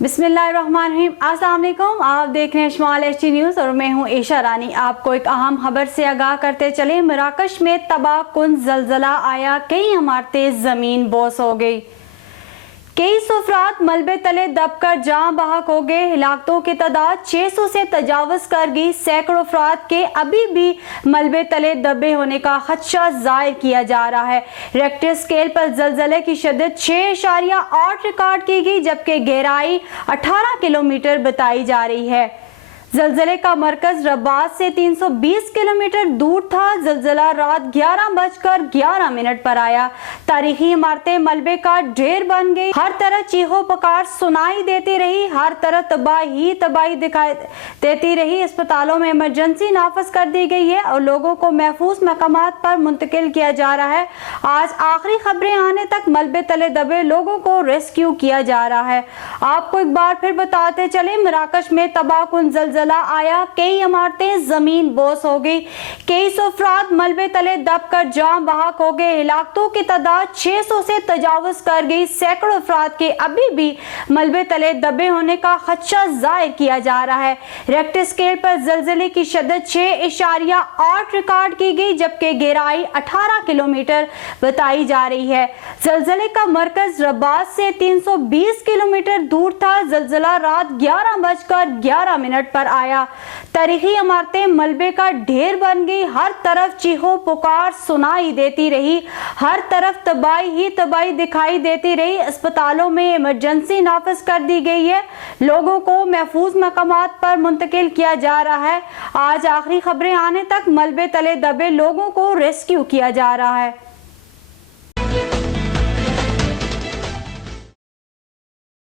बिस्मिल्लाहिर्रहमानिर्रहीम। अस्सलाम वालेकुम। आप देख रहे हैं शमाल एचडी न्यूज़ और मैं हूं ईशा रानी। आपको एक अहम खबर से आगाह करते चले। मराकश में तबाहकुन ज़लज़ला आया, कई इमारतें ज़मीन बोस हो गई, कई सौ अफराद मलबे तले दबकर जान बहक हो गए। हिलाकतों की तादाद 600 से तजावज़ कर गई। सैकड़ों अफराद के अभी भी मलबे तले दबे होने का खदशा जाहिर किया जा रहा है। रेक्टर स्केल पर ज़लज़ले की शिद्दत 6.8 रिकॉर्ड की गई, जबकि गहराई 18 किलोमीटर बताई जा रही है। ज़लज़ले का मरकज़ रबात से 320 किलोमीटर दूर था। ज़लज़ला रात 11:11 पर आया। तारीखी इमारतें मलबे का ढेर बन गई। हर तरफ चीखों पुकार सुनाई देती रही, हर तरफ तबाही दिखाई देती रही। अस्पतालों में इमरजेंसी नाफज कर दी गई है और लोगों को महफूज मकामात पर मुंतकिल किया जा रहा है। आज आखिरी खबरें आने तक मलबे तले दबे लोगों को रेस्क्यू किया जा रहा है। आपको एक बार फिर बताते चले, मराकश में तबाहकुन ज़लज़ला आया, कई इमारतें जमीन बोस हो गई, कई सौ अफराद मलबे तले दबकर जान बहक हो गए। हिलाकतों की तादाद 600 से तजावज़ कर गई। सैकड़ों अफराद के अभी भी मलबे तले दबे होने का खदशा जाहिर किया जा रहा है। रेक्टर स्केल पर ज़लज़ले की शिद्दत 6.8 रिकॉर्ड की गई, जबकि गहराई 18 किलोमीटर बताई जा रही है। ज़लज़ले का मरकज रबात से 320 किलोमीटर दूर था। ज़लज़ला रात 11:11 पर आया। तारीखी इमारतें मलबे का ढेर बन गई। हर तरफ चीखों पुकार सुनाई देती रही, हर तरफ तबाही दिखाई देती रही। अस्पतालों में इमरजेंसी नाफज कर दी गई है। लोगों को महफूज मकामात पर मुंतकिल किया जा रहा है। आज आखिरी खबरें आने तक मलबे तले दबे लोगों को रेस्क्यू किया जा रहा है।